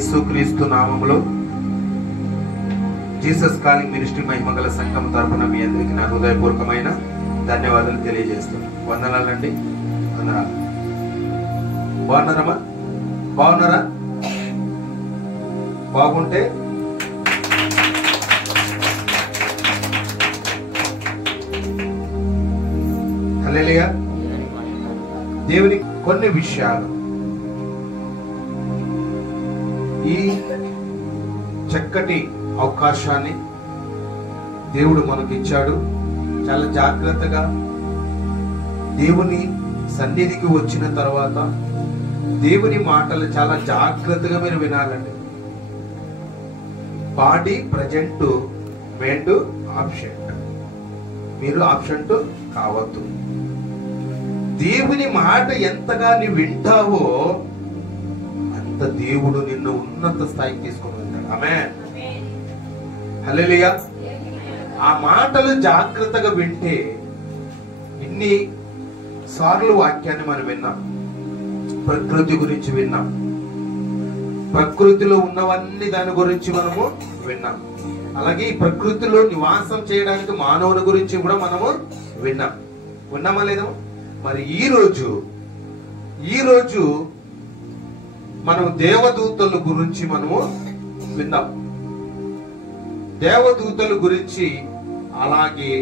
యేసుక్రీస్తు నామములో Jesus calling ministry మహిమగల సంఘం తరపున మీ అందరికీ నా హృదయపూర్వకమైన ధన్యవాదాలు తెలియజేస్తున్నాను. వందనాలండి. వందనాలు. బాగున్నారమ్మా? బాగున్నారా? బాగుంటే హల్లెలూయా. దేవుని కొన్ని విషయాలు ఈ చక్కటి అవకాశాన్ని దేవుడు మనకి ఇచ్చాడు. చాలా జాగ్రత్తగా దేవుని సన్నిధికి వచ్చిన తర్వాత దేవుని మాటలు చాలా జాగ్రత్తగా మీరు వినాలండి. Body present, mind absent. మీరు ఆబ్సెంట్ కావద్దు. దేవుని మాట ఎంతగా నీవు వింటావో అంత దేవుడు నిన్ను ఉన్నత స్థాయికి తీసుకొని వెళ్తాడు. ఆమేన్. హల్లెలూయా. ఆ మాటలు జాగ్రత్తగా వింటే ఇన్ని సార్లు వాక్యాన్ని మనం విన్నాం. ప్రకృతి గురించి విన్నాం. ప్రకృతిలో ఉన్నవన్నీ దాని గురించి మనము విన్నాం. అలాగే ఈ ప్రకృతిలో నివాసం చేయడానికి మానవుని గురించి కూడా మనము విన్నామా లేదా? మరి ఈ రోజు మనం దేవదూతల గురించి మనము విన్నాం. దేవదూతల గురించి, అలాగే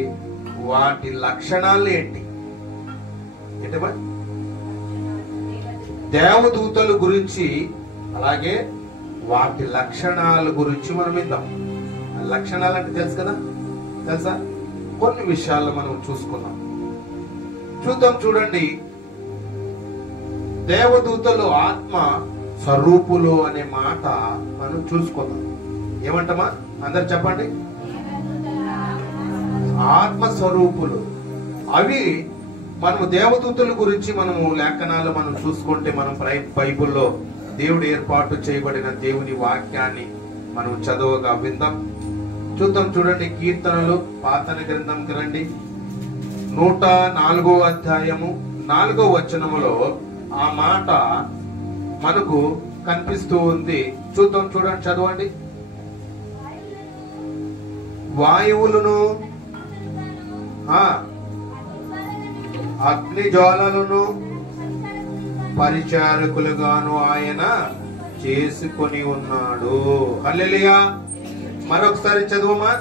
వాటి లక్షణాలు ఏంటి? ఏంటమ్మా? దేవదూతల గురించి అలాగే వాటి లక్షణాల గురించి మనం విందాం. లక్షణాలు అంటే తెలుసా? కొన్ని విషయాలు మనం చూసుకుందాం. చూడండి. దేవదూతలు ఆత్మ స్వరూపులు అనే మాట మనం చూసుకుందాం. ఏమంటామా? అందరు చెప్పండి. ఆత్మ స్వరూపులు. అవి మనము దేవదూతల గురించి మనము లేఖనాలు మనం చూసుకుంటే, మనం బైబిల్లో దేవుడు ఏర్పాటు చేయబడిన దేవుని వాక్యాన్ని మనం చదవగా విందాం. చూడండి. కీర్తనలు పాత గ్రంథంకి రండి. 104వ అధ్యాయము 4వ వచనములో ఆ మాట మనకు కనిపిస్తూ ఉంది. చూడండి, చదవండి. వాయువులను, అగ్ని జ్వాలలను పరిచారకులుగాను ఆయన చేసుకొని ఉన్నాడు. హల్లెలూయా. మరొకసారి చదువమా.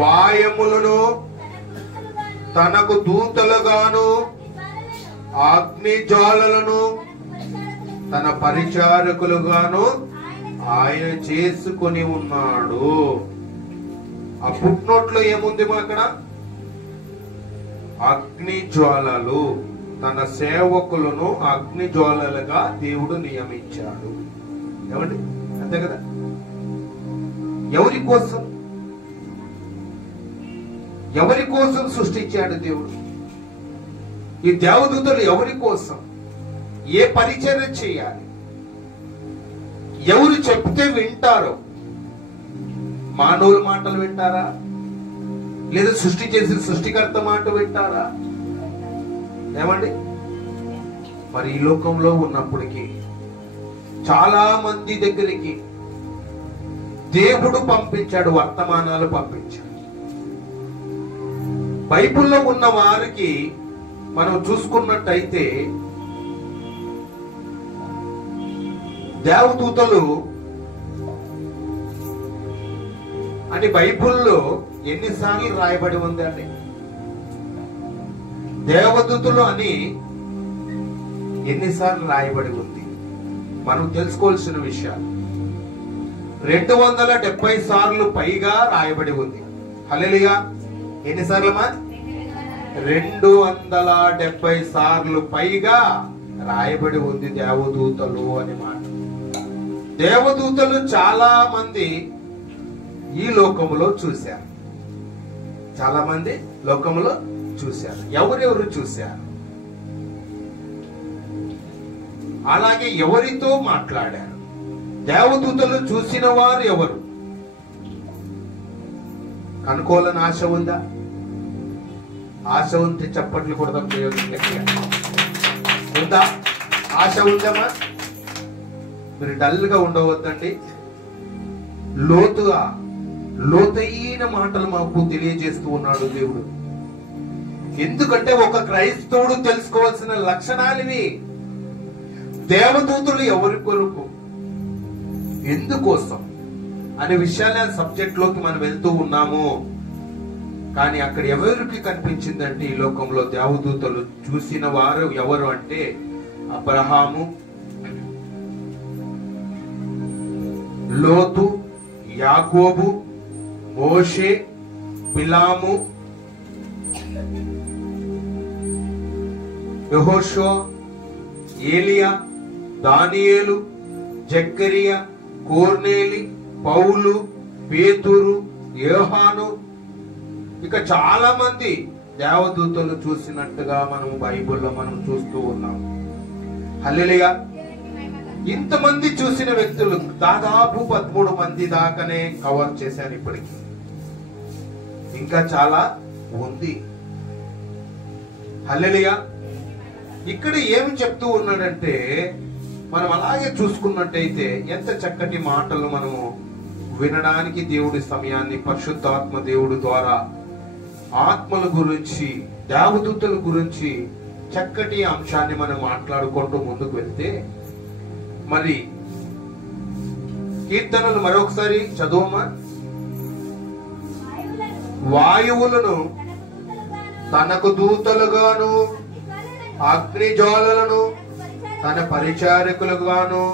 వాయువులను తనకు దూతలుగాను, అగ్ని జ్వాలలను తన పరిచారకులుగాను ఆయన చేసుకొని ఉన్నాడు. ఆ ఫుట్నోట్లో ఏముంది అక్కడ? అగ్ని జ్వాలలు, తన సేవకులను అగ్ని జ్వాలలుగా దేవుడు నియమించాడు. ఏమండి? అంతే కదా? ఎవరి కోసం సృష్టించాడు దేవుడు? ఈ దేవదూతలు ఎవరి కోసం? ఏ పరిచర్య చేయాలి? ఎవరు చెప్తే వింటారో? మానవుల మాటలు వింటారా, లేదా సృష్టి చేసిన సృష్టికర్త మాట వింటారా? ఏమండి? మరి ఈ లోకంలో ఉన్నప్పటికీ చాలా మంది దగ్గరికి దేవుడు పంపించాడు, వర్తమానాలు పంపించాడు. బైబిల్లో ఉన్న వారికి మనం చూసుకున్నట్టయితే దేవదూతలు అని బైబిల్లో ఎన్నిసార్లు రాయబడి ఉంది అండి? దేవదూతలు అని ఎన్నిసార్లు రాయబడి ఉంది? మనం తెలుసుకోవాల్సిన విషయాలు. 270 సార్లు పైగా రాయబడి ఉంది. హల్లెలూయా. ఎన్నిసార్లమ్మా? 270 సార్లు పైగా రాయబడి ఉంది దేవదూతలు అని మాట. దేవదూతలు చాలా మంది ఈ లోకములో చూశారు. చాలా మంది లోకములో చూశారు. ఎవరెవరు చూశారు? అలాగే ఎవరితో మాట్లాడారు? దేవదూతలు చూసిన వారు ఎవరు? కనుకోవాలని ఆశ ఉందా? ఆశ ఉంటే చప్పట్లు కొడదాం. ఉందా? ఆశ ఉందమ్మా? మీరు డల్ గా ఉండవద్దండి. లోతైన మాటలు మాకు తెలియజేస్తూ ఉన్నాడు దేవుడు. ఎందుకంటే ఒక క్రైస్తవుడు తెలుసుకోవాల్సిన లక్షణాలు ఇవి. దేవదూతలు ఎవరి కొరకు, ఎందుకోసం అనే విషయాల సబ్జెక్ట్ లోకి మనం వెళ్తూ ఉన్నాము. కానీ అక్కడ ఎవరికి కనిపించిందంటే ఈ లోకంలో దేవదూతలు చూసిన వారు ఎవరు అంటే అబ్రహాము, లోతు, యాకోబు, మోషే, బిలాము, యెహోషువ, ఏలియా, దానియేలు, జక్కరియా, కొర్నేలి, పౌలు, పేతురు, యోహాను, ఇక చాలా మంది దేవదూతలు చూసినట్టుగా మనం బైబిల్లో మనం చూస్తూ ఉన్నాం. హల్లెలూయా. ఇంతమంది చూసిన వ్యక్తులు దాదాపు 13 మంది దాకానే కవర్ చేశారు. ఇప్పటికి ఇంకా చాలా ఉంది. హల్లెలూయా. ఇక్కడ ఏమి చెప్తూ ఉన్నాడంటే, మనం అలాగే చూసుకున్నట్టయితే ఎంత చక్కటి మాటలు మనము వినడానికి దేవుడి సమయాన్ని పరిశుద్ధాత్మ దేవుడి ద్వారా ఆత్మల గురించి, దేవదూతల గురించి చక్కటి అంశాన్ని మనం మాట్లాడుకుంటూ ముందుకు వెళ్తే, మరి కీర్తనలు మరొకసారి చదువమా. వాయువులను తనకు దూతలుగాను, అగ్ని జ్వాలలను తన పరిచారకులుగాను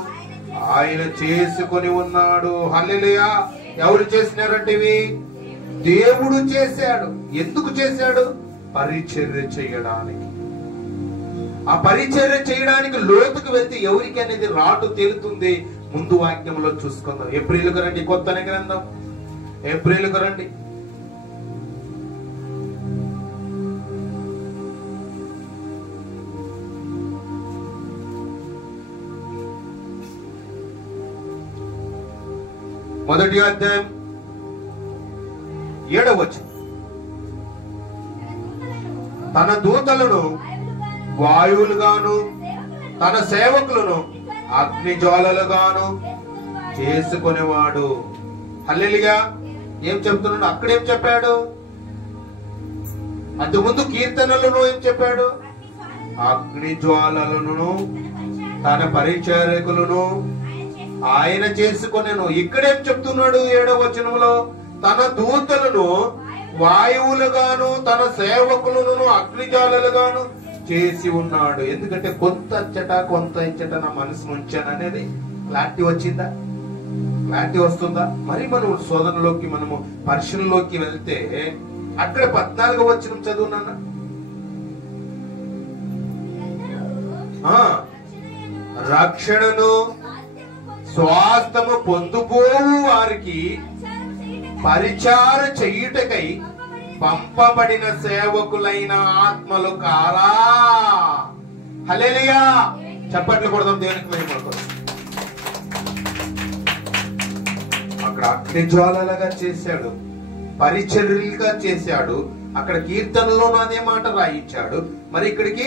ఆయన చేసుకొని ఉన్నాడు. హల్లెలూయా. ఎవరు చేసినారంటే ఇవి దేవుడు చేశాడు. ఎందుకు చేశాడు? పరిచర్య చేయడానికి. ఆ పరిచర్య చేయడానికి లోతుకు వెళ్తే ఎవరికి అనేది రాటు తేలుతుంది. ముందు వాక్యంలో చూసుకుందాం. ఏప్రిల్కు రండి, కొత్త గ్రంథం ఏప్రిల్కు రండి. మొదటి అధ్యాయం 7వ వచనం. తన దూతలను వాయువులుగాను తన సేవకులను అగ్ని జ్వాలలుగాను చేసుకునేవాడు. హల్లెలూయా. ఏం చెప్తున్నాడు? అక్కడేం చెప్పాడు? అంతకుముందు కీర్తనలను ఏం చెప్పాడు? అగ్ని జ్వాలలను తన పరిచారకులను ఆయన చేసుకొనెను. ఇక్కడేం చెప్తున్నాడు? 7వ వచనంలో తన దూతలను వాయువులుగాను తన సేవకులను అగ్నిజాలలుగాను చేసి ఉన్నాడు. ఎందుకంటే కొంత అచ్చట కొంత ఇచ్చట నా మనసు ఉంచాను అనేది క్లారిటీ వచ్చిందా? క్లారిటీ వస్తుందా? మరి మనం శోధనలోకి, మనము పరిశీలనలోకి వెళ్తే అక్కడ 14వ వచనం చదువునా. రక్షణను స్వాస్థము పొందుపోవు వారికి పరిచార చేయుటకై పంపబడిన సేవకులైన ఆత్మలు కారా. హల్లెలూయా. చప్పట్లు కొడదాం దేవునికి మహిమ కోసం. అక్కడ అగ్ని జ్వాలలుగా చేశాడు, పరిచర్యలుగా చేశాడు. అక్కడ కీర్తనలోనూ అదే మాట రాయించాడు. మరి ఇక్కడికి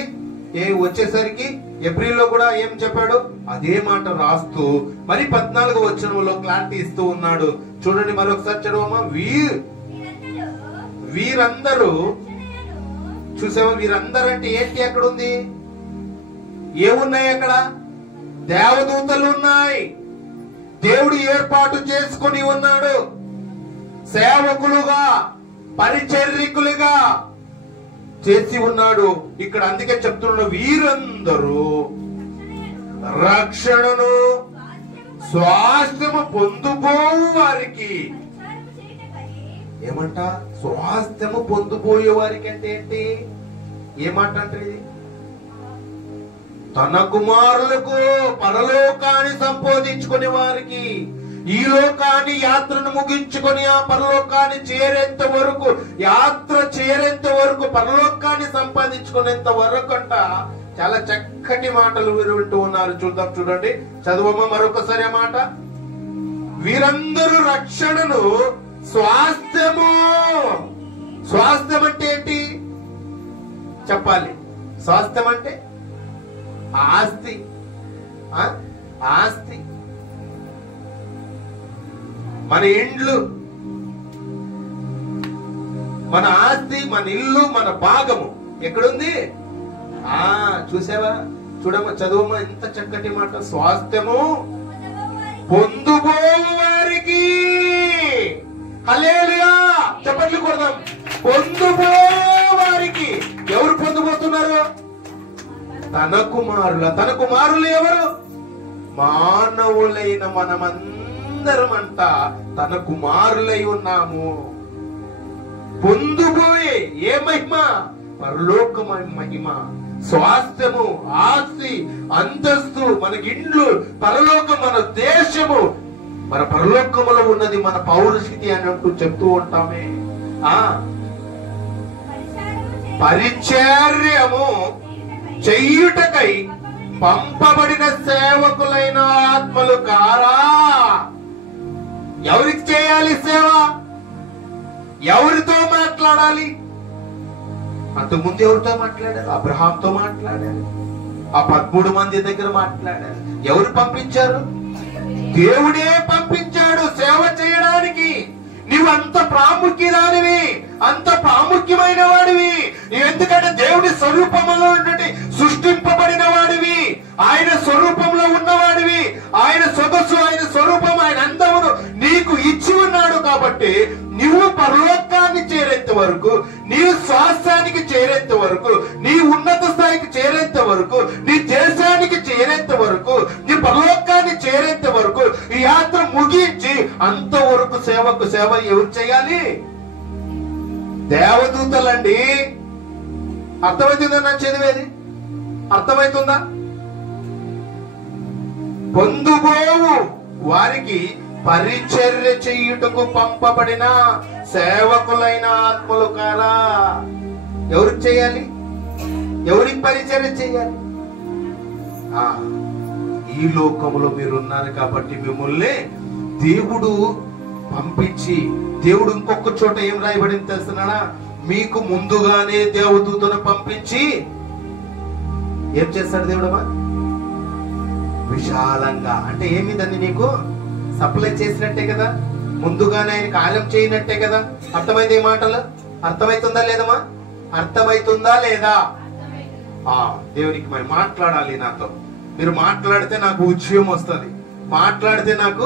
వచ్చేసరికి ఏప్రిల్లో కూడా ఏం చెప్పాడు? అదే మాట రాస్తూ మరి 14వ వచనంలో క్లారిటీ ఇస్తూ ఉన్నాడు. చూడండి మరొకసారి చదవమా. వీరందరూ చూసావా? వీరందరూ అంటే ఏంటి? అక్కడ ఉంది, ఏమున్నాయి అక్కడ? దేవదూతలు ఉన్నాయి. దేవుడు ఏర్పాటు చేసుకొని ఉన్నాడు సేవకులుగా, పరిచర్యకులుగా చేసి ఉన్నాడు. ఇక్కడ అందుకే చెప్తున్నాడు, వీరందరూ రక్షణను స్వాస్థ్యము పొందుపోవు వారికి. ఏమంట? స్వాస్థ్యము పొందుపోయే వారికి అంటే ఏంటి? ఏమాట అంటే ఇది? తన కుమారులకు పరలోకాన్ని సంపాదించుకునే వారికి, ఈ లోకాన్ని యాత్రను ముగించుకొని ఆ పరలోకాన్ని చేరేంత వరకు, యాత్ర చేరేంత వరకు, పరలోకాన్ని సంపాదించుకునేంత వరకు అంట చాలా చక్కటి మాటలు వీరు వింటూ ఉన్నారు. చూద్దాం, చూడండి, చదువమ్మ మరొకసారి ఆ మాట. వీరందరూ రక్షణను స్వాస్థ్యము. స్వాస్థ్యం అంటే ఏంటి చెప్పాలి? స్వాస్థ్యం అంటే ఆస్తి. ఆస్తి మన ఇండ్లు, మన ఆస్తి, మన ఇల్లు, మన భాగము ఎక్కడుంది? చూసావా? చూడమ్మా, చదువమ్మా, ఎంత చక్కటి మాట. స్వాస్థ్యము పొందుబోవు వారికి. హల్లెలూయా, చప్పట్లు కొడదాం. పొందుబోవు వారికి. ఎవరు పొందుబోతున్నారు? తన కుమారుల. తన కుమారులు ఎవరు? మానవులైన మనమందరం అంట తన కుమారులై ఉన్నాము. పొందుబోయే ఏ మహిమ? పరలోక మహిమ, స్వాస్థ్యము, ఆస్తి, అంతస్తు, మనకి ఇండ్లు, పరలోకం, మన దేశము. మన పరలోకములో ఉన్నది మన పౌరస్థితి అని అంటూ చెప్తూ ఉంటామే. పరిచర్యము చెయ్యుటకై పంపబడిన సేవకులైన ఆత్మలు కారా. ఎవరికి చేయాలి సేవ? ఎవరితో మాట్లాడాలి? అంతకుముందు ఎవరితో మాట్లాడారు? అబ్రహాంతో మాట్లాడారు. ఆ 13 మంది దగ్గర మాట్లాడారు. ఎవరు పంపించారు? దేవుడే పంపించాడు సేవ చేయడానికి. నీవు అంత ప్రాముఖ్యదానివి, అంత ప్రాముఖ్యమైన వాడివి. ఎందుకంటే దేవుడి స్వరూపంలో నుండి సృష్టింపబడిన వాడివి, ఆయన స్వరూపంలో ఉన్నవాడివి. ఆయన సొగసు, ఆయన స్వరూపం, ఆయన అందమును నీకు ఇచ్చి ఉన్నాడు. కాబట్టి నువ్వు పరలోకాన్ని చేరేంత వరకు, నీవు స్వాస్థ్యానికి చేరేంత వరకు, నీ ఉన్నత స్థాయికి చేరేంత వరకు, నీ దేశానికి చేరేంత వరకు, నీ పరలోకాన్ని చేరేంత వరకు ఈ యాత్ర ముగించి అంతవరకు సేవకు సేవ ఎవరు చేయాలి? దేవదూతలండి. అర్థమవుతుందా? నా చదివేది అర్థమవుతుందా? పొందుబోవు వారికి పరిచర్య చేయుటకు పంపబడిన సేవకులైన ఆత్మలు కారా. ఎవరికి చేయాలి? ఎవరికి పరిచర్య చేయాలి? ఈ లోకములో మీరు ఉన్నారు కాబట్టి మిమ్మల్ని దేవుడు పంపించి, దేవుడు ఇంకొక చోట ఏం రాయబడింది తెలుసునా? మీకు ముందుగానే దేవదూతను పంపించి ఏం చేస్తాడు దేవుడమ్మా? విశాలంగా. అంటే ఏమి దాన్ని నీకు సప్లై చేసినట్టే కదా, ముందుగానే ఆయన కాలం చేయనట్టే కదా. అర్థమైంది ఈ మాటలు? అర్థమైతుందా లేదమ్మా? అర్థమైతుందా లేదా? దేవునికి మరి మాట్లాడాలి నాతో. మీరు మాట్లాడితే నాకు ఉద్యమం వస్తుంది. మాట్లాడితే నాకు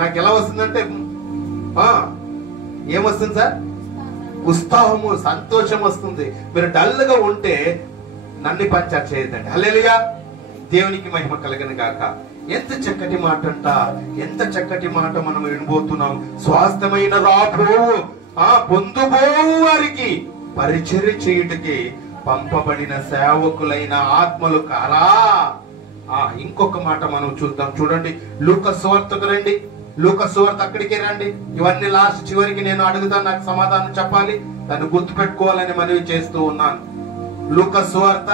నాకు ఎలా వస్తుందంటే ఏమొస్తుంది సార్? ఉత్సాహము, సంతోషం వస్తుంది. మీరు డల్ గా ఉంటే నన్ను పంచారు చేయదండి. హల్లెలూయా, దేవునికి మహిమ కలగను గాక. ఎంత చక్కటి మాట అంట, ఎంత చక్కటి మాట మనం వినబోతున్నాం. స్వాస్థ్యమైన రాబోవు పొందుబోవు వారికి పరిచర్య చేయుటకి పంపబడిన సేవకులైన ఆత్మలు కారా. ఇంకొక మాట మనం చూద్దాం. చూడండి, లూకా సువార్తకు రండి. లూకా సువార్త అక్కడికే రండి. ఇవన్నీ లాస్ట్ చివరికి నేను అడుగుతాను, నాకు సమాధానం చెప్పాలి. దాన్ని గుర్తు పెట్టుకోవాలని మనవి చేస్తూ ఉన్నాను. లూకా సువార్త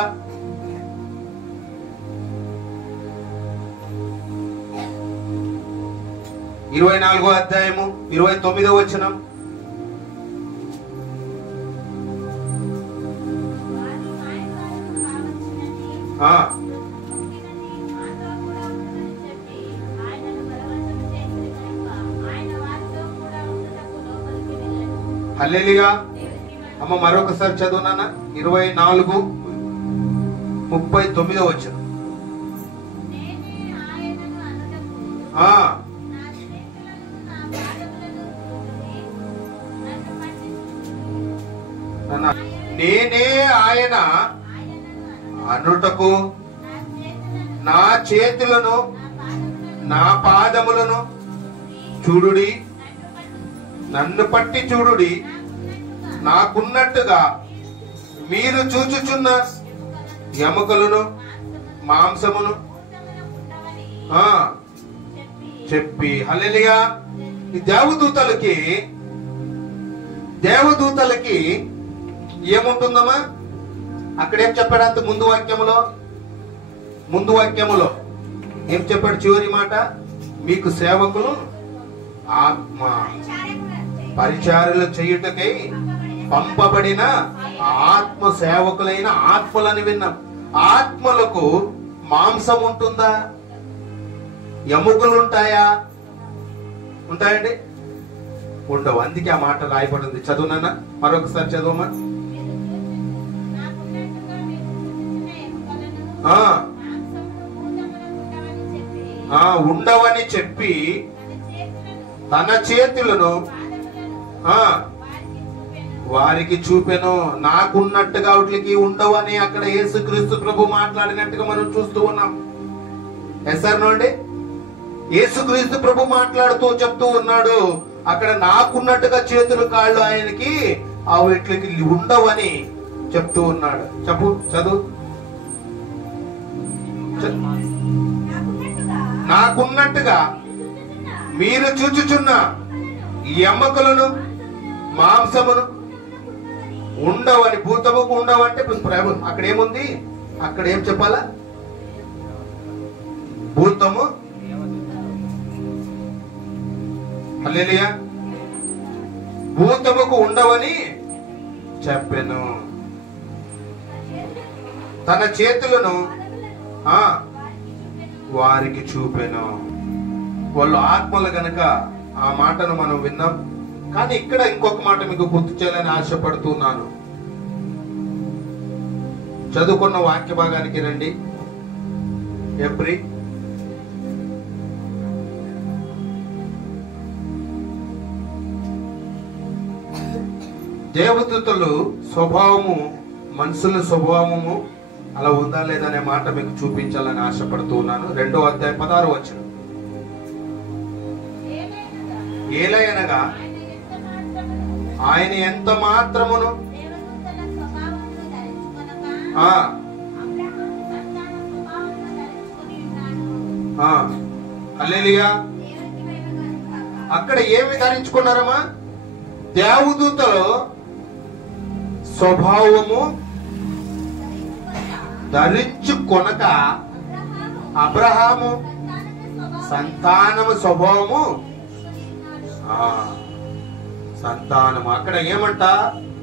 24వ అధ్యాయము 29వ వచనం. హల్లెలూయా. అమ్మ మరొకసారి చదువునా? 24:39 వచనం. నేనే ఆయన అనుటకు నా చేతులను నా పాదములను చూడుడి, నన్ను పట్టి చూడుడి, నాకున్నట్టుగా మీరు చూచుచున్న ఎముకలను మాంసమును చెప్పి. హల్లెలూయా. ఈ దేవదూతలకి ఏముంటుందమ్మా? అక్కడేం చెప్పాడు? అంత ముందు వాక్యములో ఏం చెప్పాడు? చివరి మాట, మీకు సేవకులు ఆత్మ పరిచారులు చేయుటకై పంపబడిన ఆత్మ సేవకులైన ఆత్మలని విన్నాం. ఆత్మలకు మాంసం ఉంటుందా? ఎముకలుంటాయా? ఉంటాయండి? ఉండవు. అందుకే ఆ మాట రాయబడింది. చదువునా మరొకసారి చదువమ్మా. ఉండవని చెప్పి తన చేతులను వారికి చూపెను. నాకున్నట్టుగా వాటికి ఉండవని అక్కడ యేసుక్రీస్తు ప్రభు మాట్లాడినట్టుగా మనం చూస్తూ ఉన్నాం. ఎస్ఆర్ అండి, యేసుక్రీస్తు ప్రభు మాట్లాడుతూ చెప్తూ ఉన్నాడు, అక్కడ నాకున్నట్టుగా చేతులు కాళ్ళు ఆయనకి ఆ వీటికి ఉండవని చెప్తూ ఉన్నాడు. చదువు. నాకున్నట్టుగా మీరు చూచుచున్న ఎముకలను మాంసమును ఉండవని, భూతముకు ఉండవంటే అక్కడ ఏముంది? అక్కడ ఏం చెప్పాలా? భూతము, హల్లెలూయా, భూతముకు ఉండవని చెప్పెను. తన చేతులను వారికి చూపెను. వాళ్ళు ఆత్మలు గనక ఆ మాటను మనం విన్నాం. కానీ ఇక్కడ ఇంకొక మాట మీకు గుర్తు చేయాలని ఆశపడుతున్నాను. చదువుకున్న వాక్య భాగానికి రండి. ఎబ్రి దేవదూతలు స్వభావము మనుషుల స్వభావము అలా ఉందా లేదనే మాట మీకు చూపించాలని ఆశపడుతూ ఉన్నాను. 2వ అధ్యాయం 16వ వచనం. ఏలయనగా ఆయన ఎంత మాత్రమును హల్లెలూయా. అక్కడ ఏమి ధరించుకున్నారమ్మా? దేవదూతలు స్వభావము ధరించుకొనక అబ్రహాము సంతానము స్వభావము సంతానము. అక్కడ ఏమంట?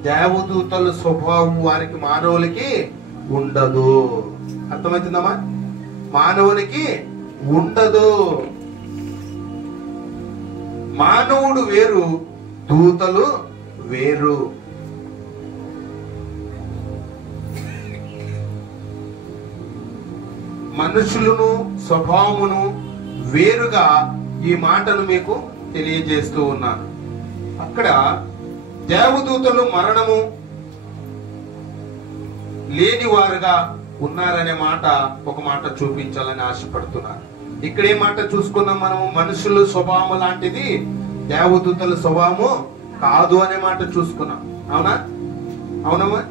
దేవదూతల స్వభావం వారికి మానవులకి ఉండదు. అర్థమవుతుందమ్మా? మానవునికి ఉండదు. మానవుడు వేరు, దూతలు వేరు. మనుషులను స్వభావమును వేరుగా ఈ మాటను మీకు తెలియజేస్తూ ఉన్నాను. అక్కడ దేవదూతలు మరణము లేని వారుగా ఉన్నారనే మాట ఒక మాట చూపించాలని ఆశపడుతున్నాను. ఇక్కడ ఏ మాట చూసుకున్నాం మనము? మనుషుల స్వభావం లాంటిది దేవదూతల స్వభావము కాదు అనే మాట చూసుకున్నాం. అవునమ్మా?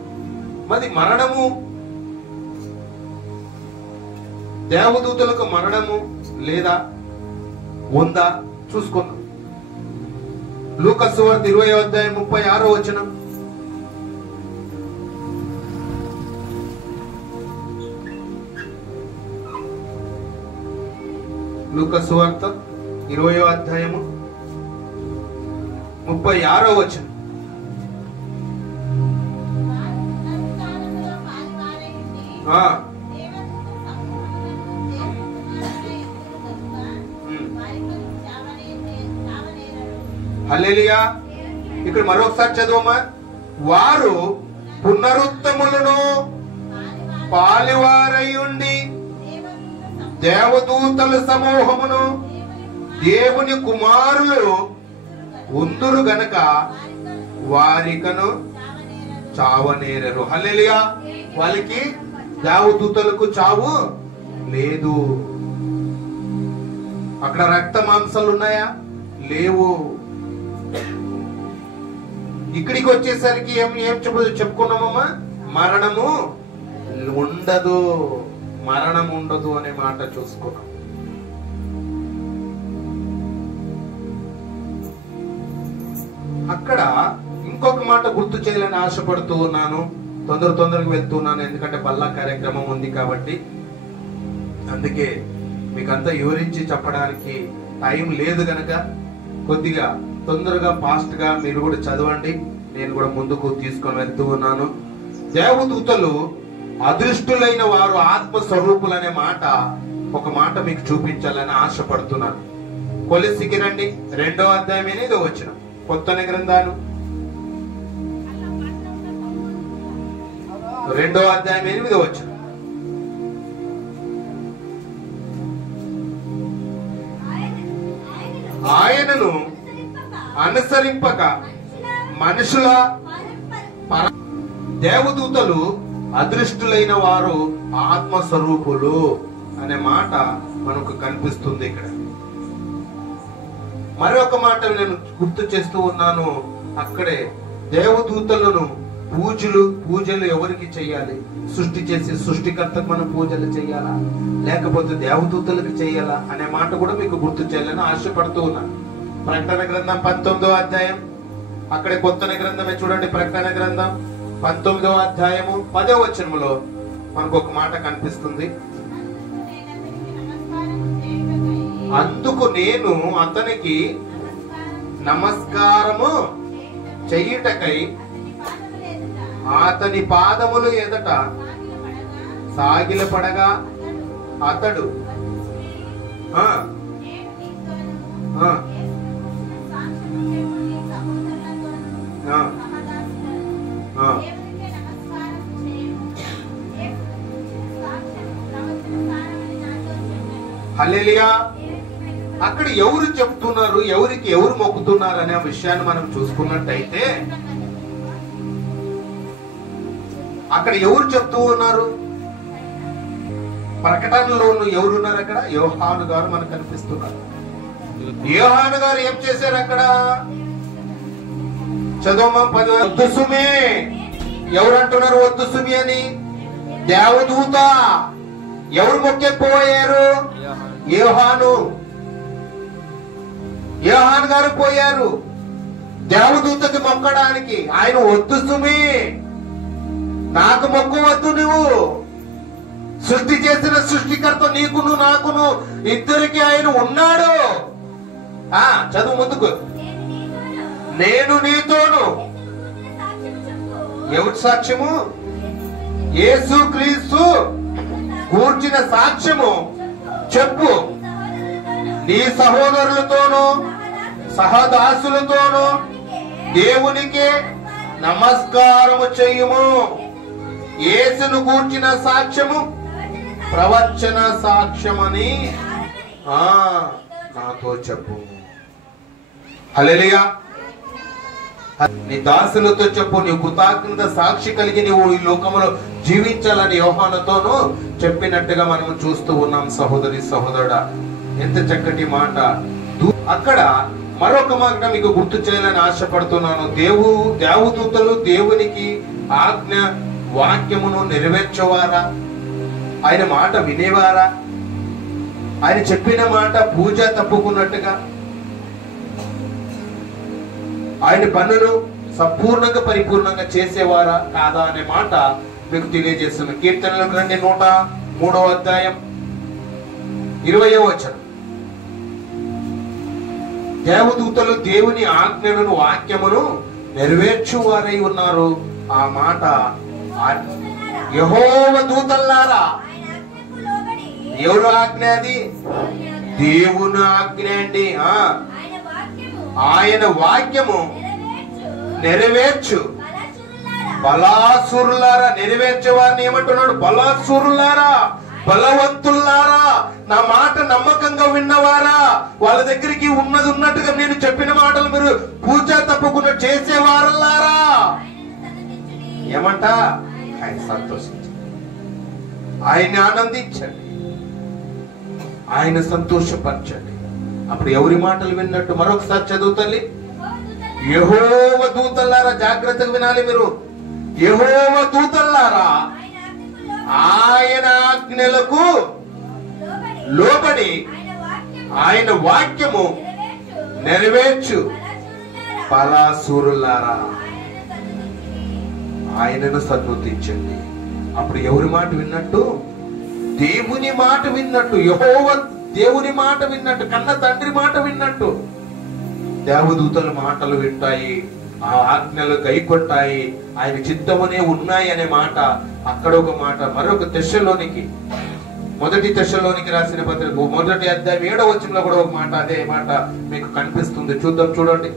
మరి మరణము, దేవదూతలకు మరణము లేదా ఉందా చూసుకున్నాం. లూకాసు సువార్త 20వ అధ్యాయం 36వ వచనం. లూకాసు సువార్త 20వ అధ్యాయము 36వ వచనం. హల్లెలూయా. ఇక్కడ మరొకసారి చదువమ్మా. వారు పునరుత్తములను పాలివారయుండి దేవదూతల సమూహమును దేవుని కుమారులు ఉందురు గనక వారికను చావనేరరు. హల్లెలూయా. వాళ్ళకి దేవదూతలకు చావు లేదు. అక్కడ రక్త మాంసాలు ఉన్నాయా? లేవు. ఇక్కడికి వచ్చేసరికి ఏం చెప్పుకున్నామమ్మా? మరణము ఉండదు, మరణం ఉండదు అనే మాట చూసుకున్నాం. అక్కడ ఇంకొక మాట గుర్తు చేయాలని ఆశపడుతూ ఉన్నాను. తొందరగా వెళ్తున్నాను, ఎందుకంటే పల్లా కార్యక్రమం ఉంది కాబట్టి. అందుకే మీకంతా వివరించి చెప్పడానికి టైం లేదు గనక కొద్దిగా తొందరగా ఫాస్ట్ గా మీరు కూడా చదవండి. నేను కూడా ముందుకు తీసుకొని వెళ్తూ ఉన్నాను. దేవదూతలు అదృష్టులైన వారు ఆత్మ స్వరూపులనే మాట ఒక మాట మీకు చూపించాలని ఆశపడుతున్నాను. కొలిసికి రండి 2వ అధ్యాయం 8వ వచనం. కొత్త గ్రంథాలు 2వ అధ్యాయం 8వ వచనం. ఆయనను అనుసరింపక మనుషుల దేవదూతలు అదృష్టులైన వారు ఆత్మస్వరూపులు అనే మాట మనకు కనిపిస్తుంది ఇక్కడ. మరొక మాట నేను గుర్తు చేస్తూ ఉన్నాను. అక్కడే దేవదూతలను పూజలు ఎవరికి చేయాలి? సృష్టి చేసి సృష్టికర్తకు మనం పూజలు చేయాలా, లేకపోతే దేవదూతలకు చేయాలా అనే మాట కూడా మీకు గుర్తు చేయాలని ఆశపడుతూ ఉన్నాను. ప్రకటన గ్రంథం 19వ అధ్యాయం, అక్కడే కొత్త గ్రంథమే చూడండి. ప్రకటన గ్రంథం 19వ అధ్యాయము 10వ వచనములో మనకు ఒక మాట కనిపిస్తుంది. అందుకు నేను అతనికి నమస్కారము చెయ్యుటకై అతని పాదములు ఎదుట సాగిలపడగా అతడు హల్లెలూయా. అక్కడ ఎవరు చెప్తున్నారు, ఎవరికి ఎవరు మొక్కుతున్నారు అనే విషయాన్ని మనం చూసుకున్నట్టయితే అక్కడ ఎవరు చెప్తూ ఉన్నారు? ప్రకటనలో ఎవరున్నారు అక్కడ? యోహాను గారు మనకు కనిపిస్తున్నారు. యోహాను గారు ఏం చేశారు అక్కడ? చదువు 10. వద్దు సుమి. ఎవరు అంటున్నారు వద్దు సుమి అని? దేవదూత. ఎవరు మొక్కెపోయారు? యోహాను గారు పోయారు దేవదూతకి మొక్కడానికి. ఆయన వద్దు సుమి, నాకు మొక్కవద్దు, నువ్వు సృష్టి చేసిన సృష్టికర్త నీకును నాకును ఇద్దరికి ఆయన ఉన్నాడు. చదువు ముందుకు. నేను నీతోను. ఎవరి సాక్ష్యము? యేసు క్రీస్తు కూర్చిన సాక్ష్యము చెప్పు. నీ సహోదరులతోనూ సహదాసులతోనూ దేవునికి నమస్కారము చెయ్యుము. యేసును కూర్చిన సాక్ష్యము ప్రవచన సాక్ష్యమని నాతో చెప్పు. హల్లెలూయా. నీ దాసులతో చెప్పు, నీ కృతజ్ఞత సాక్షి కలిగి నీవు ఈ లోకంలో జీవించాలని యోహానుతోనూ చెప్పినట్టుగా మనం చూస్తూ ఉన్నాం. సహోదరి సహోదరుడా, ఎంత చక్కటి మాట. అక్కడ మరొక మాట మీకు గుర్తు చేయాలని ఆశపడుతున్నాను. దేవదూతలు దేవునికి ఆజ్ఞ వాక్యమును నెరవేర్చేవారా? ఆయన మాట వినేవారా? ఆయన చెప్పిన మాట పూజ తప్పుకున్నట్టుగా ఆయన పనులు సంపూర్ణంగా పరిపూర్ణంగా చేసేవారా కాదా అనే మాట మీకు తెలియజేస్తున్నాను. కీర్తనలకు రండి 103వ అధ్యాయం 20వ వచనం. దేవదూతలు దేవుని ఆజ్ఞలను వాక్యమును నెరవేర్చువారై ఉన్నారు. ఆ మాట యెహోవా దూతల్లారా. ఎవరు ఆజ్ఞ? అది దేవుని ఆజ్ఞ అండి. ఆయన వాక్యము నెరవేర్చు. బలాసురులారా. నెరవేర్చేవారిని ఏమంటున్నాడు? బలాసురులారా, బలవంతుల్లారా, నా మాట నమ్మకంగా విన్నవారా, వాళ్ళ దగ్గరికి ఉన్నది ఉన్నట్టుగా నేను చెప్పిన మాటలు మీరు పూజ తప్పకుండా చేసేవారల్లారా. ఏమంట? ఆయన సంతోషించండి, ఆయన్ని ఆనందించండి, ఆయన సంతోషపరచండి. అప్పుడు ఎవరి మాటలు విన్నట్టు? మరొకసారి చదువుతల్లి. యెహోవా దూతల్లారా, జాగ్రత్తగా వినాలి మీరు. యెహోవా దూతల్లారా, ఆయన ఆజ్ఞలకు లోబడి ఆయన వాక్యము నెరవేర్చు బలాసురులారా, ఆయనను సన్నుతించండి. అప్పుడు ఎవరి మాట విన్నట్టు? దేవుని మాట విన్నట్టు. యెహోవా దేవుని మాట విన్నట్టు, కన్న తండ్రి మాట విన్నట్టు దేవదూతల మాటలు వింటాయి, ఆ ఆజ్ఞలు గైకొట్టాయి, ఆయన చిత్తమునే ఉన్నాయి అనే మాట. అక్కడ ఒక మాట. మరొక దశలోనికి మొదటి దశలోనికి రాసిన పత్రిక 1వ అధ్యాయం 7వ వచనంలో కూడా ఒక మాట, అదే మాట మీకు కనిపిస్తుంది. చూద్దాం, చూడండి.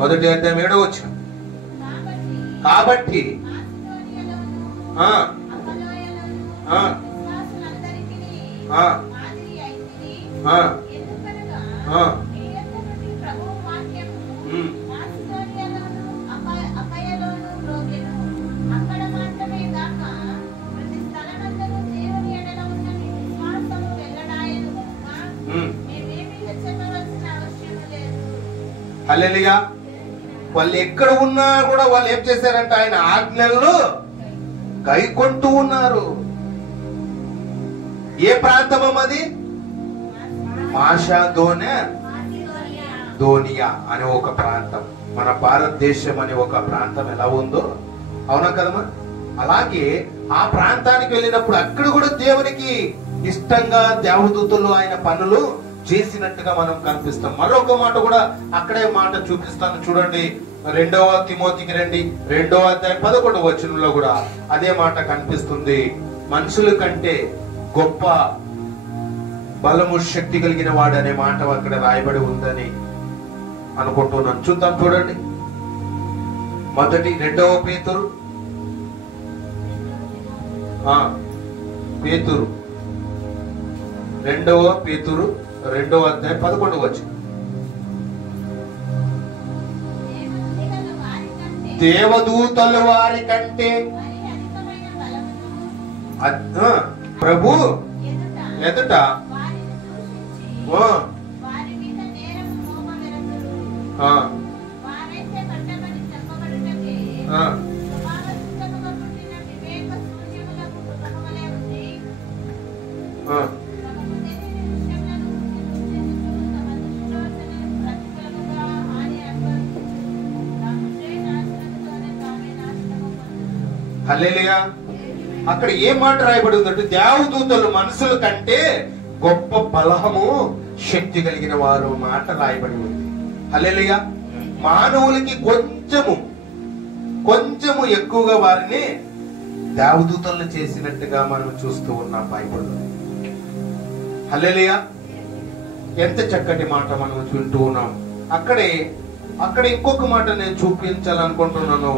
మొదటి అధ్యాయం 7వ వచనం. కాబట్టి హల్లెలూయా. వాళ్ళు ఎక్కడ ఉన్నా కూడా వాళ్ళు ఏం చేశారంటే ఆయన ఆజ్ఞలను గైకొంటూ ఉన్నారు. ఏ ప్రాంతమం అది? మాషదోనియా అనే ఒక ప్రాంతం. మన భారతదేశం అనే ఒక ప్రాంతం ఎలా ఉందో, అవునా కదమ్మా? అలాగే ఆ ప్రాంతానికి వెళ్ళినప్పుడు అక్కడ కూడా దేవునికి ఇష్టంగా దేవదూతలు ఆయన పనులు చేసినట్టుగా మనం కనిపిస్తాం. మరొక మాట కూడా అక్కడే మాట చూపిస్తాను, చూడండి. 2వ తిమోతికి రండి, 2వ అధ్యాయం 11వ వచనంలో కూడా అదే మాట కనిపిస్తుంది. మనుషుల కంటే గొప్ప బలము శక్తి కలిగిన వాడు అనే మాట అక్కడ రాయబడి ఉందని అనుకుంటున్నాను. చూద్దాం, చూడండి. 2వ పేతురు 2వ పేతురు 2వ అధ్యాయం 11వ వచనం. దేవదూతలు వారి కంటే ప్రభు ఎదుట హల్లెలూయా. అక్కడ ఏ మాట రాయబడి ఉందంటే దేవదూతలు మనుషుల కంటే గొప్ప బలము శక్తి కలిగిన వారు మాట రాయబడి ఉంది. హల్లెలూయా. మానవులకి కొంచెము ఎక్కువగా వారిని దేవదూతలను చేసినట్టుగా మనం చూస్తూ ఉన్నాం బైబిల్లో. హల్లెలూయా. ఎంత చక్కటి మాట మనం వింటూ ఉన్నాం. అక్కడ ఇంకొక మాట నేను చూపించాలనుకుంటున్నాను.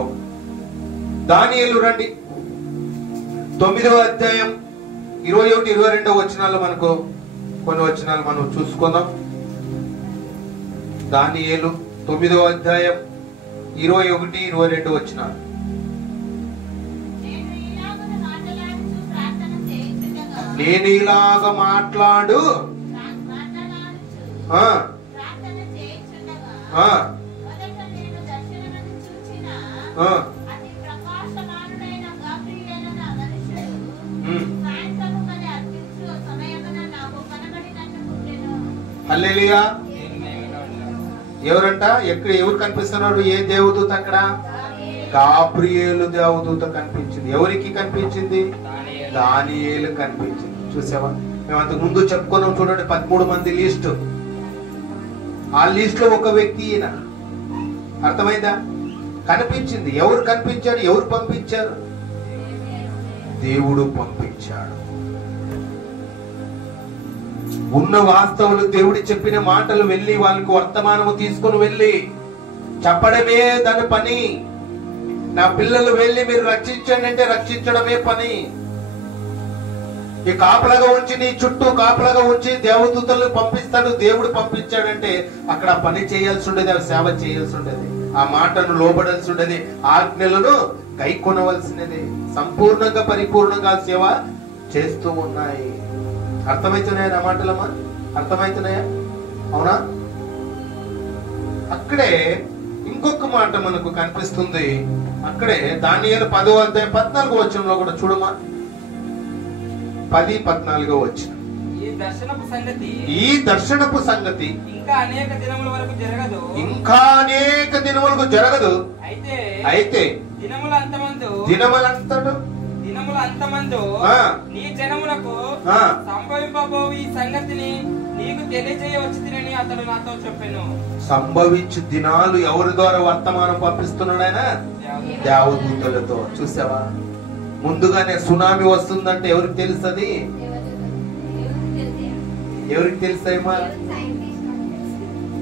దానియేలు రండి, 9వ అధ్యాయం 21, 22 వచనాలు మనకు కొన్ని వచనాలు మనం చూసుకుందాం. దానియేలు 9వ అధ్యాయం 21, 22 వచనాలు. నేను ఇలాగ మాట్లాడు హల్లెలూయా. ఎవరంట? ఎవరు కనిపిస్తున్నారు? ఏ దేవదూత అక్కడ? గాబ్రియేలు దేవదూత కనిపించింది. ఎవరికి కనిపించింది? దానియేలు కనిపించింది. చూసావా? మేము అంతకు ముందు చెప్పుకున్నాం, చూడండి. 13 మంది లిస్టు. ఆ లిస్ట్ లో ఒక వ్యక్తి ఈయన. అర్థమైందా? కనిపించింది. ఎవరు కనిపించారు? ఎవరు పంపించారు? దేవుడు పంపించాడు. ఉన్న వాస్తవులు దేవుడి చెప్పిన మాటలు వెళ్ళి వాళ్ళకి వర్తమానము తీసుకుని వెళ్ళి చెప్పడమే దాని పని. నా పిల్లలు వెళ్ళి మీరు రక్షించండి అంటే రక్షించడమే పని. ఈ కాపలాగా ఉంచి, నీ చుట్టూ కాపలాగా ఉంచి దేవదూతలు పంపిస్తాడు. దేవుడు పంపించాడంటే అక్కడ పని చేయాల్సి ఉండేది, సేవ చేయాల్సి ఉండేది, ఆ మాటను లోబడాల్సి ఉండేది, ఆజ్ఞలను గైకొనవలసినది. సంపూర్ణంగా పరిపూర్ణంగా సేవ చేస్తూ ఉన్నాయి. అర్థమవుతున్నాయా నా మాటలమ్మా? అర్థమవుతున్నాయా? అవునా? అక్కడే ఇంకొక మాట మనకు కనిపిస్తుంది. అక్కడే దానియేలు 10వ అధ్యాయం 14వ వచనంలో కూడా చూడమా. 10-14 వచనం. ఈ దర్శనపు సంగతి ఇంకా అనేక దినములకు జరగదు. అయితే దినముల అంతమందు నీ జనములకు సంభవింపబో ఈ సంగతిని నీకు తెలియజేయవచ్చునని అతడు నాతో చెప్పెను. సంభవించు దినాలు ఎవరి ద్వారా వర్తమానం పంపిస్తున్నాడు ఆయన? దేవదూతలతో. చూసావా, ముందుగానే సునామీ వస్తుందంటే ఎవరికి తెలుస్తుంది? ఎవరికి తెలుస్తాయమ్మా?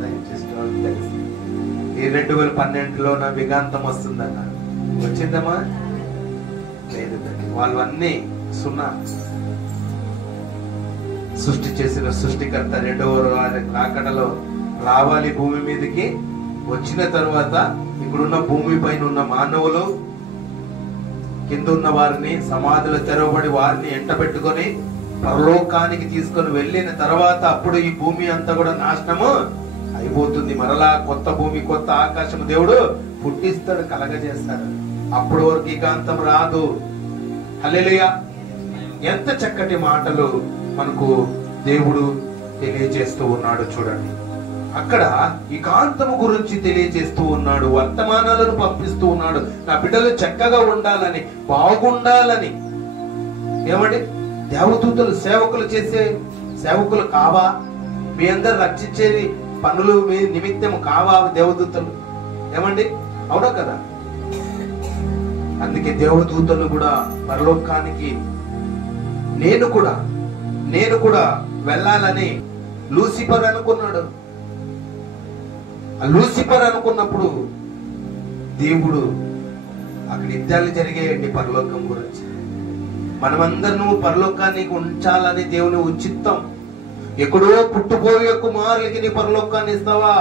సైంటిస్ట్ వాళ్ళకి తెలుసు. ఈ 2012లో నా విగాంతం వస్తుందన్న వచ్చిందమ్మా? లేదు. వాళ్ళు అన్ని సున్నా. సృష్టి చేసిన సృష్టికర్త రెండవ రాకడలో రావాలి భూమి మీదకి. వచ్చిన తర్వాత ఇప్పుడున్న భూమి పైన ఉన్న మానవులు, కింద ఉన్న వారిని, సమాధులు తెరవబడి వారిని ఎంటబెట్టుకొని పరలోకానికి తీసుకొని వెళ్ళిన తర్వాత అప్పుడు ఈ భూమి అంతా కూడా నాశనము అయిపోతుంది. మరలా కొత్త భూమి, కొత్త ఆకాశం దేవుడు పుట్టిస్తాడు, కలగజేస్తాడు. అప్పటి వరకు ఏకాంతం రాదు. హల్లెలూయా. ఎంత చక్కటి మాటలు మనకు దేవుడు తెలియజేస్తూ ఉన్నాడు చూడండి. అక్కడ ఏకాంతము గురించి తెలియజేస్తూ ఉన్నాడు, వర్తమానాలను పంపిస్తూ ఉన్నాడు. నా బిడ్డలు చక్కగా ఉండాలని, బాగుండాలని. ఏమండి, దేవదూతలు సేవకులు చేసే సేవకులు కావా? మీ అందరు రక్షించేది పనులు మీ నిమిత్తం కావా దేవదూతలు? ఏమండి, అవునా కదా? అందుకే దేవదూతలు కూడా పరలోకానికి నేను కూడా వెళ్ళాలని లూసిఫర్ అనుకున్నాడు. ఆ లూసిఫర్ అనుకున్నప్పుడు దేవుడు అక్కడ యుద్ధాలు జరిగాయండి పరలోకం గురించి. మనమందరం పరలోకానికి ఉంచాలని దేవుని ఉచితం. ఎక్కడో పుట్టుపోయే కుమారులకి నీ పరలోకాన్ని ఇస్తావా?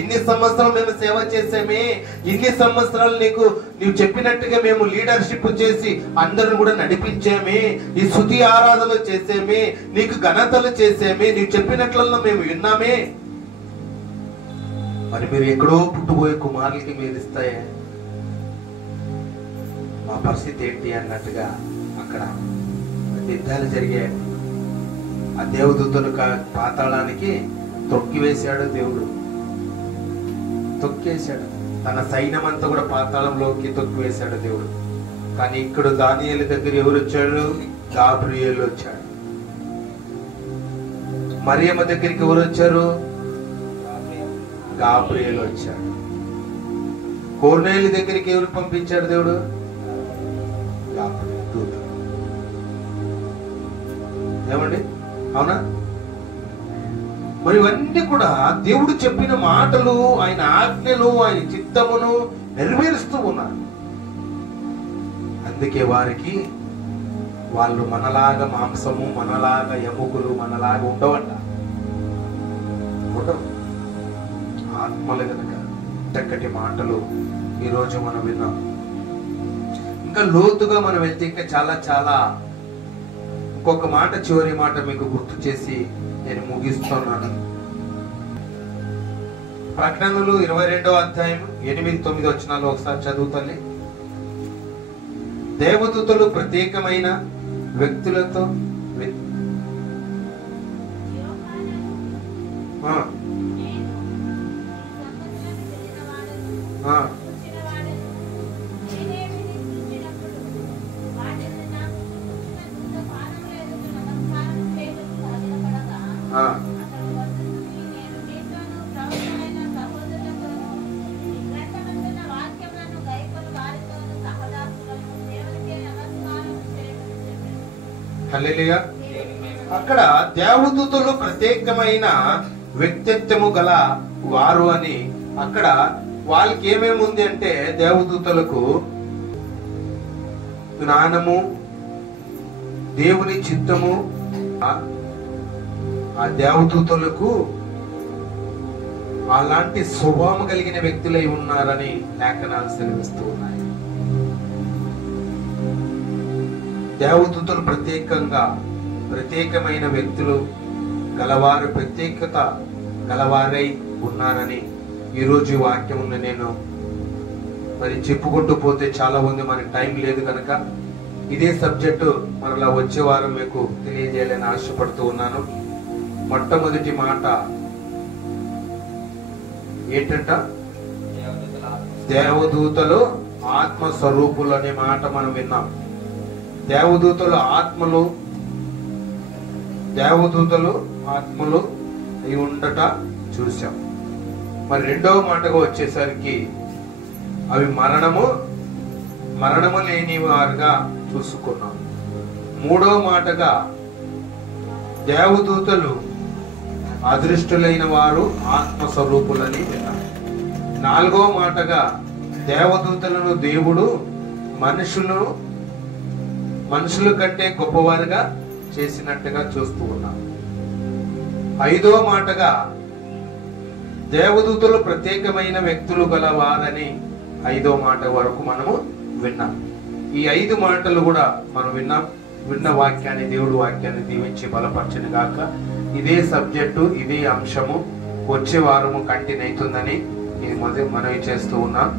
ఇన్ని సంవత్సరాలు మేము సేవ చేసామే, ఇన్ని సంవత్సరాలు నీవు చెప్పినట్టుగా మేము లీడర్షిప్ చేసి అందరిని కూడా నడిపించామే, ఈ స్తుతి ఆరాధనలు చేసేమే, నీకు ఘనతలు చేసేమే, నీవు చెప్పినట్లలో మేము విన్నామే. మరి మీరు ఎక్కడో పుట్టుపోయే కుమారులకి మీరు ఇస్తాయే, మా పరిస్థితి ఏంటి అన్నట్టుగా అక్కడ యుద్ధాలు జరిగాయి. ఆ దేవదూతను పాతాళానికి తొక్కివేశాడు దేవుడు, తొక్కేశాడు. తన సైన్యం అంతా కూడా పాతాళంలోకి తొక్కివేశాడు దేవుడు. కానీ ఇక్కడ దానియేలు దగ్గర ఎవరు వచ్చాడు? గాబ్రియేలు వచ్చాడు. మరియమ్మ దగ్గరికి ఎవరు వచ్చారు? గాబ్రియేలు వచ్చాడు. కొర్నేలి దగ్గరికి ఎవరు పంపించాడు దేవుడు? గాబ్రియేలు దూత. ఏమండి, అవునా? మరి ఇవన్నీ కూడా దేవుడు చెప్పిన మాటలు, ఆయన ఆజ్ఞలు, ఆయన చిత్తమును నెరవేరుస్తూ ఉన్నారు. అందుకే వారికి వాళ్ళు మనలాగా మాంసము, మనలాగా ఎముకలు, మనలాగా ఉండవంట. ఉండవు. ఆత్మలు కనుక చక్కటి మాటలు ఈరోజు మనం విన్నాం. ఇంకా లోతుగా మనం వెళ్తే ఇంకా చాలా చాలా ఇంకొక మాట, చివరి మాట మీకు గుర్తు చేసి నేను ముగిస్తున్నాను. ప్రకటనలు 22వ అధ్యాయం 8-9 వచనాలు ఒకసారి చదువుతాను. దేవదూతలు ప్రత్యేకమైన వ్యక్తులతో హల్లెలూయా. అక్కడ దేవదూతలు ప్రత్యేకమైన వ్యక్తిత్వము గల వారు అని, అక్కడ వాళ్ళకి ఏమేమి ఉంది అంటే దేవదూతలకు జ్ఞానము, దేవుని చిత్తము, ఆ దేవదూతలకు అలాంటి స్వభావం కలిగిన వ్యక్తులై ఉన్నారని లేఖనాలు సెలవిస్తూ ఉన్నాయి. దేవదూతలు ప్రత్యేకమైన వ్యక్తులు గలవారు, ప్రత్యేకత గలవారై ఉన్నారని ఈరోజు వాక్యమును నేను మరి చెప్పుకుంటూ పోతే చాలా ఉంది, మనకి టైం లేదు కనుక ఇదే సబ్జెక్టు మరలా వచ్చే వారం మీకు తెలియజేయాలని ఆశపడుతూ ఉన్నాను. మొట్టమొదటి మాట ఏంటంట? దేవదూతలు ఆత్మస్వరూపులు అనే మాట మనం విన్నాం. దేవదూతలు ఆత్మలు అయి ఉండట చూసాం. మరి రెండవ మాటగా వచ్చేసరికి అవి మరణము లేని వారుగా చూసుకున్నాం. మూడవ మాటగా దేవదూతలు అదృష్టులైన వారు ఆత్మస్వరూపులని విన్నాం. నాలుగవ మాటగా దేవదూతలను దేవుడు మనుషుల కంటే గొప్పవారుగా చేసినట్టుగా చూస్తూ ఉన్నాం. ఐదవ మాటగా దేవదూతలు ప్రత్యేకమైన వ్యక్తులు గలవారని 5వ మాట వరకు మనము విన్నాం. ఈ 5 మాటలు కూడా మనం విన్న వాక్యాన్ని, దేవుడు వాక్యాన్ని దీవించి బలపరచను గాక. ఇదే సబ్జెక్టు, ఇదే అంశము వచ్చే వారము కంటిన్యూ అవుతుందని ఇది మనవి చేస్తూ ఉన్నాం.